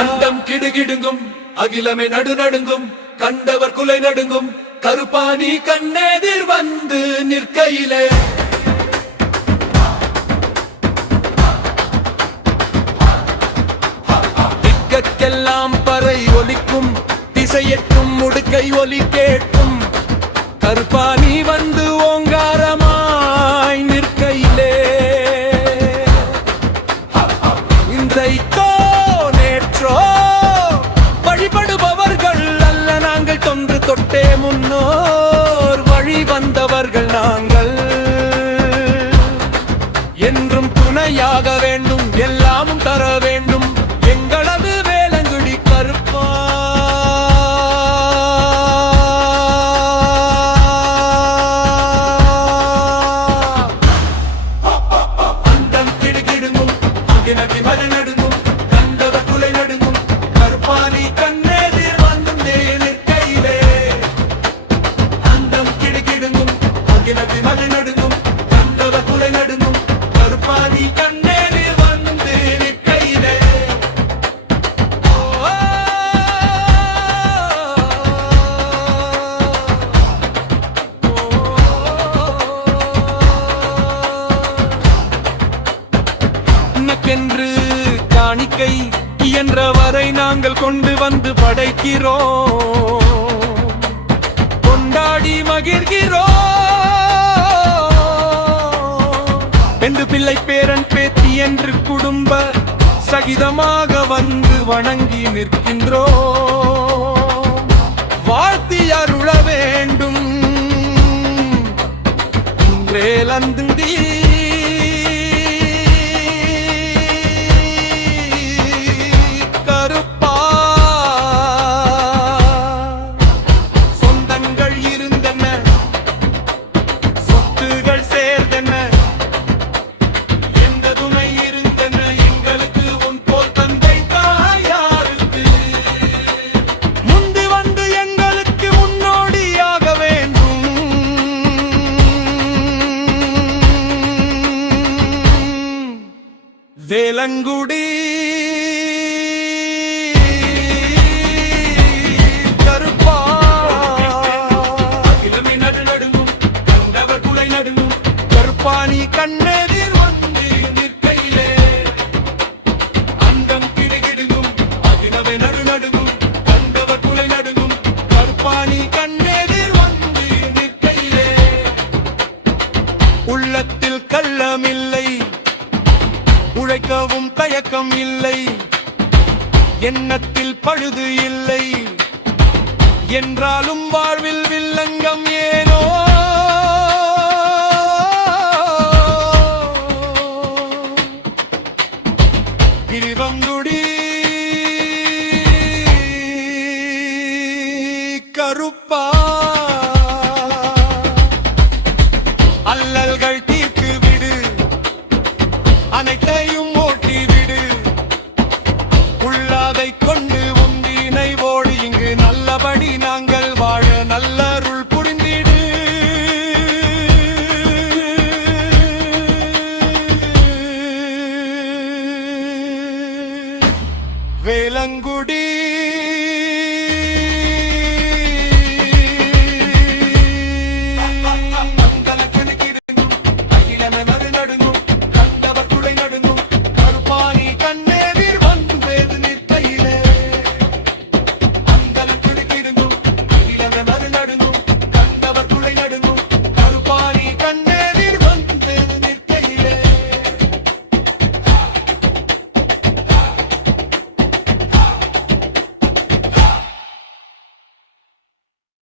அண்டம் கிடுகிடுங்கும் அகிலமே நடுநடுங்கும் கண்டவர் குலை நடுங்கும் கருப்பாணி கண்ணெதிர் வந்து நிற்கையிலே திக்கெல்லாம் பறை ஒலிக்கும் திசையெட்டும் முடுக்கை ஒலி கேட்கும் கருப்பாணி வந்து ஓங்காரமாய் நிற்கையிலே இன்றைக்கோ நேற்றோ வழிபடுபவர்கள் அல்ல நாங்கள் தொன்று தொட்டே முன்னோர் வழி வந்தவர்கள் நாங்கள் என்றும் துணையாக வேண்டும் எல்லாமும் தர வேண்டும் எங்களது வேலங்குடி கருப்பா. அண்டம் கிடுகிடுங்கும் அகிலமே நடுநடுங்கும் கண்டவர் குலை நடுங்கும் கருப்பாணி கண்ணெதிர் வந்தும் நிற்கையிலே அண்டம் கிடுகிடுங்கும் அகிலமே நடுநடுங்கும் கண்டவர் குலை நடுங்கும் கருப்பாணி கண்ணெதிர் வந்தும் நிற்கையிலே உனக்கென்று காணிக்கை என்ற வரை நாங்கள் கொண்டு வந்து படைக்கிறோம் கொண்டாடி மகிழ்கிறோம் பெண்டு பிள்ளை பேரன் பேத்தி என்று குடும்ப சகிதமாக வந்து வணங்கி நிற்கின்றோம் வாழ்த்தி அருள வேண்டும் இன்றேலந்துந்தி வேலங்குடி கருப்பா அகிலமே நடுநடுங்கும் கண்டவர் குலை நடுங்கும் கருப்பாணி கண்ணெதிர் வந்து நிற்கையிலே அண்டம் கிடுகிடுங்கும் அகிலமே நடுநடுங்கும் கண்டவர் குலை நடுங்கும் கருப்பாணி கண்ணெதிர் வந்து நிற்கையிலே உள்ளத்தில் கள்ளமில்லை உழைக்கவும் தயக்கம் இல்லை எண்ணத்தில் பழுது இல்லை என்றாலும் வாழ்வில் வில்லங்கம் ஏனோ கிரிவங்குடி கருப்பா அல்லல்கள் தீர்த்து விடு அனைத்தையும் ஓட்டி விடு உள்ளதை கொண்டு ஒன்றினை ஓடு இங்கு நல்லபடி நாங்கள் வாழ நல்லருள் புரிந்திடு வேலங்குடி